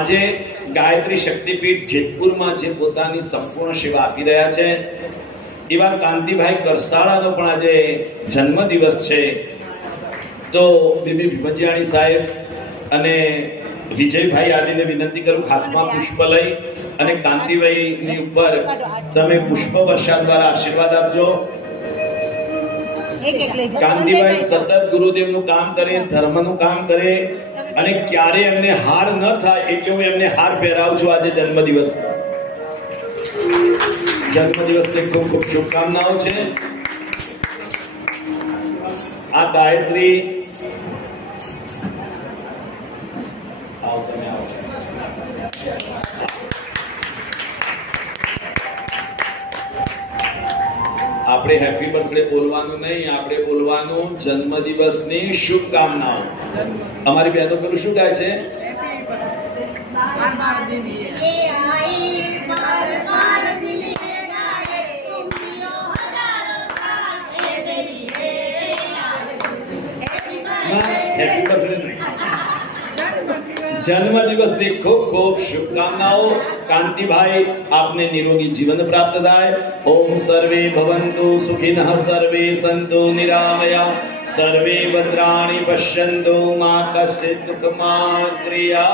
આજે ગાયત્રી શક્તિપીઠ જેતપુરમાં જે પોતાની સંપૂર્ણ સેવા આપી રહ્યા છે. એવા કાંતિભાઈ કરસાળાનો પણ આજે જન્મદિવસ છે. તો બીબી ભીમજીયાણી સાહેબ અને વિજયભાઈ આદિને વિનંતી કરું હાથમાં પુષ્પ લઈ અને કાંતિભાઈની ઉપર તમે પુષ્પ વર્ષા દ્વારા આશીર્વાદ આપજો. કાંતિભાઈ સતત ગુરુદેવનું કામ કરે ધર્મનું કામ કરે. અને ક્યારે એમને હાર ન થાય એટલે હું એમને હાર પહેરાવું છું આજે જન્મદિવસ. જન્મદિવસની ખૂબ ખૂબ શુભકામનાઓ છે. આ ગાયત્રી આપણે હેપી બર્થડે બોલવાનું નહીં આપણે બોલવાનું જન્મદિવસની શુભકામનાઓ. અમારી બહેનો પેલું શું કહે છે? હેપી બર્થડે નહીં. जन्मदिवस की खूब खूब शुभकामनाओं। कांति भाई आपने निरोगी जीवन प्राप्त दाय। ओम सर्वे भवन्तु सुखिनः, सर्वे सन्तु निरामया। सर्वे भद्राणी पश्यन्तु मा कश्चित् दुःखमात्रिया